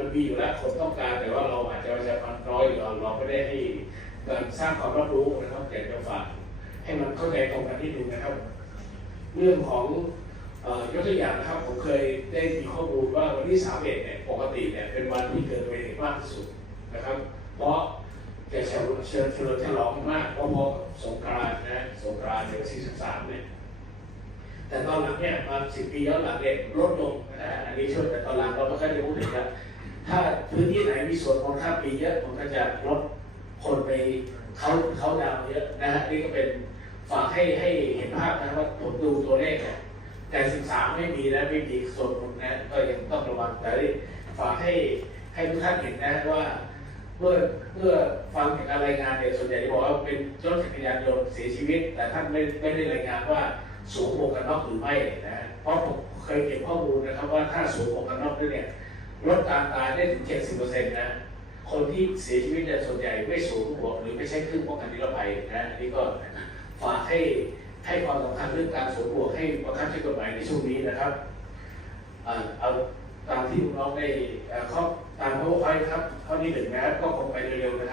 มันมีอยู่แล้วคนต้องการแต่ว่าเราอาจจะประชาพันธ์น้อยหรือเราเราไม่ได้ให้การสร้างความรับรู้นะครับอยากจะฝากให้มันเข้าใจตรงกันนิดนึงนะครับ เรื่องของอ่อยกตัวอย่างนะครับผมเคยได้มีข้อมูลว่าวันที่3เอ็ดเนี่ยปกติเนี่ยเป็นวันที่เกิดเหตุมากที่สุดนะครับ เพราะจะเฉลิมเชิญเฉลิมฉลองมากเพราะพอสงกรานต์นะสงกรานต์เดือนที่13เนี่ยแต่ตอนหลังเนี่ยมาสิบปีย้อนหลังเนี่ยลดลงนะฮะอันนี้ช่วยแต่ตอนหลังเราไม่ค่อยได้พูดถึงแล้ว ถ้าพื้นที่ไหนมีส่วนของข้ามปีเยอะมันก็จะลดคนไปเขาเขาดาวเยอะนะฮะนี่ก็เป็นฝากให้ให้เห็นภาพนะว่าผมดูตัวเลขเนี่ยแต่สิบสามไม่มีนะไม่มีส่วนของนะก็ยังต้องระวังแต่ฝากให้ให้ทุกท่านเห็นนะว่าเมื่อเมื่อฟังจากการรายงานเนี่ยส่วนใหญ่จะบอกว่าเป็นรถจักรยานยนต์เสียชีวิต แต่ท่านไม่ไม่ได้รายงานว่าสวมหมวกกันน็อกหรือไม่นะฮะเพราะผมเคยเก็บข้อมูลนะครับว่าถ้าสวมหมวกกันน็อกด้วยเนี่ย ลดการตายได้ถึง 70%นะ คนที่เสียชีวิตเนี่ยส่วนใหญ่ไม่สวมหมวกหรือไม่ใช่เครื่องป้องกันนิรภัยนะอันนี้ก็ฝากให้ให้ความสำคัญเรื่องการสวมหมวกให้ประคับใช้กฎหมายในช่วงนี้นะครับอ่าเอาตามที่น้องได้เขาตามข้อไว้ครับข้อที่หนึ่งนะก็คงไปเร็วๆนะครับ